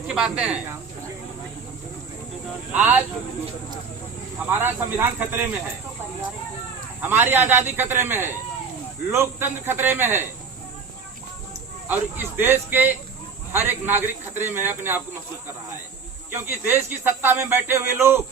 मुख्य बातें हैं। आज हमारा संविधान खतरे में है, हमारी आजादी खतरे में है, लोकतंत्र खतरे में है और इस देश के हर एक नागरिक खतरे में है, अपने आप को महसूस कर रहा है। क्योंकि देश की सत्ता में बैठे हुए लोग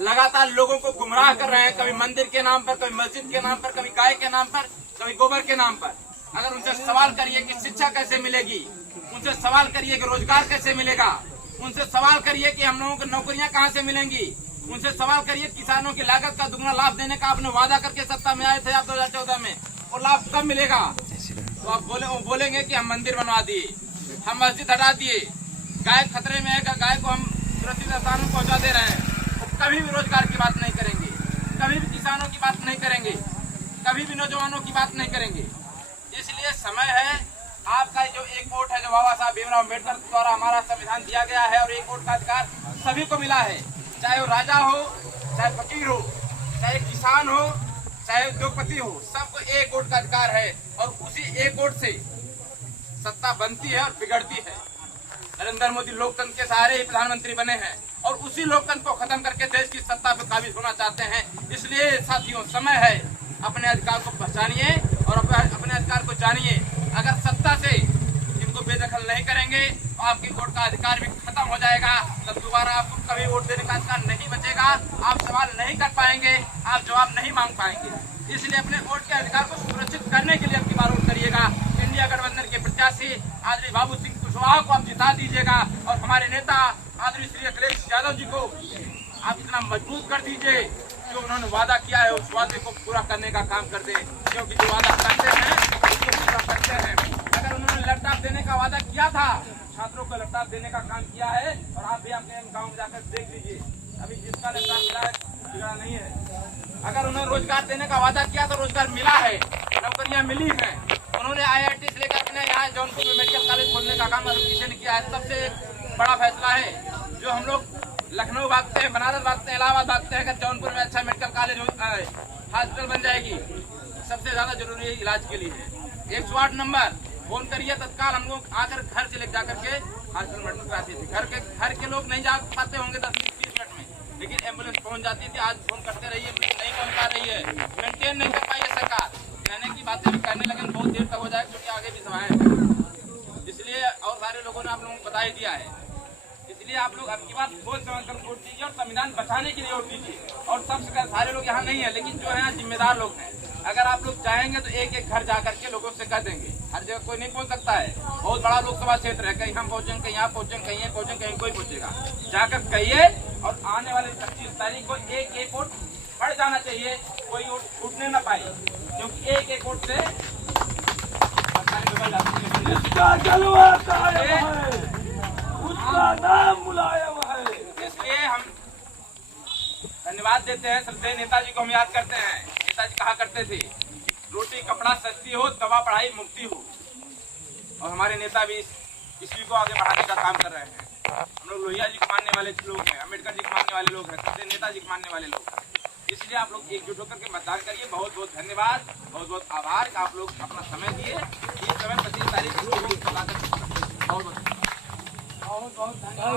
लगातार लोगों को गुमराह कर रहे हैं, कभी मंदिर के नाम पर, कभी मस्जिद के नाम पर, कभी गाय के नाम पर, कभी गोबर के नाम पर। अगर उनसे सवाल करिए कि शिक्षा कैसे मिलेगी, उनसे सवाल करिए कि रोजगार कैसे मिलेगा, उनसे सवाल करिए कि हम लोगों को नौकरियां कहां से मिलेंगी, उनसे सवाल करिए किसानों की लागत का दुगना लाभ देने का आपने वादा करके सत्ता में आए थे आप 2014 में, वो लाभ कब मिलेगा? तो आप बोलेंगे कि हम मंदिर बनवा दिए, हम मस्जिद हटा दिए, गाय खतरे में है, गाय को हम सुरक्षित स्थानों पहुंचा दे रहे हैं। तो कभी भी रोजगार की बात नहीं करेंगे, कभी भी किसानों की बात नहीं करेंगे, कभी भी नौजवानों की बात नहीं करेंगे। इसलिए समय है, आपका जो एक वोट है, जो बाबा साहब भीमराव अम्बेडकर द्वारा हमारा संविधान दिया गया है और एक वोट का अधिकार सभी को मिला है, चाहे वो राजा हो, चाहे फकीर हो, चाहे किसान हो, चाहे उद्योगपति हो, सबको एक वोट का अधिकार है। और उसी एक वोट से सत्ता बनती है और बिगड़ती है। नरेंद्र मोदी लोकतंत्र के सहारे ही प्रधानमंत्री बने हैं और उसी लोकतंत्र को खत्म करके देश की सत्ता पर काबिज होना चाहते हैं। इसलिए साथियों, समय है, अपने अधिकार को पहचानिए और अपने अधिकार को जानिए। अगर सत्ता से इनको बेदखल नहीं करेंगे तो आपकी वोट का अधिकार भी खत्म हो जाएगा, तब दोबारा आपको कभी वोट देने का अधिकार नहीं बचेगा, आप सवाल नहीं कर पाएंगे, आप जवाब नहीं मांग पाएंगे। इसलिए अपने वोट के अधिकार को सुरक्षित करने के लिए अब की बार वोट करिएगा। इंडिया गठबंधन के प्रत्याशी आदरणीय बाबू सिंह कुशवाहा को आप जिता दीजिएगा और हमारे नेता आदरणीय श्री अखिलेश यादव जी को आप इतना मजबूत कर दीजिए जो उन्होंने वादा किया है उस वादे को पूरा करने का काम कर दे। क्योंकि जो वादा करते हैं उसको पूरा करते हैं। अगर उन्होंने लैपटॉप देने का वादा किया था, छात्रों को लैपटॉप देने का काम किया है और आप भी अपने गाँव में जाकर देख लीजिए, अभी जिसका लैपटॉप मिला है मिला नहीं है। अगर उन्होंने रोजगार देने का वादा किया तो रोजगार मिला है, नौकरियां मिली हैं। उन्होंने IIT से लेकर अपने यहाँ जौनपुर में मेडिकल कॉलेज खोलने का काम किसी ने किया है। सबसे बड़ा फैसला है जो हम लोग लखनऊ भागते हैं, बनारस भागते हैं, इलाहाबाद भागते हैं, अगर जौनपुर में अच्छा मेडिकल कॉलेज हॉस्पिटल बन जाएगी, सबसे ज्यादा जरूरी है इलाज के लिए 108 नंबर फोन करिए, तत्काल हम लोग आकर घर से ले जाकर के हॉस्पिटल में एडमिट कराते थे। घर के लोग नहीं जा पाते होंगे 10-20 मिनट में, लेकिन एम्बुलेंस पहुंच जाती थी। आज फोन करते रहिए, नहीं पहुंच पा रही है, मेंटेन नहीं कर पाई है सरकार। कहने की बातें भी कहने लगे, बहुत देर तक हो जाएगा क्योंकि आगे भी सभाएं हैं। इसलिए और सारे लोगों ने आप लोगों को बता ही दिया है। इसलिए आप लोग अब की बात सोच समझ कर वोट दीजिए और संविधान बचाने के लिए वोट दीजिए। और सबसे सारे लोग यहाँ नहीं है, लेकिन जो है जिम्मेदार लोग हैं। अगर आप लोग चाहेंगे तो एक एक घर जाकर के लोगों से कह देंगे। हर जगह कोई नहीं पहुंच सकता है, बहुत बड़ा लोकसभा क्षेत्र है, कहीं हम पहुंचेंगे, कहीं आप पहुंचेंगे, कहीं पहुंचेंगे, कहीं कोई पहुंचेगा। जाकर कहिए और आने वाले 25 तारीख को एक एक वोट बढ़ जाना चाहिए, कोई वोट छूटने न पाए, क्योंकि एक एक वोट से उसका नाम मुलायम है। इसलिए हम धन्यवाद देते हैं श्रद्धेय नेताजी को, हम याद करते हैं। नेताजी कहा करते थे, रोटी कपड़ा सस्ती हो, दवा पढ़ाई मुक्ति हो। और हमारे नेता भी इसी को आगे बढ़ाने का काम कर रहे हैं। हम लोग लोहिया जी को मानने वाले लोग हैं, अम्बेडकर जी को मानने वाले लोग हैं, श्रद्धेय नेताजी को मानने वाले लोग हैं। इसलिए आप लोग एकजुट होकर के मतदान करिए। बहुत बहुत धन्यवाद, बहुत बहुत आभार कि आप लोग अपना समय दिए। इस समय 25 तारीख को बहुत बहुत धन्यवाद।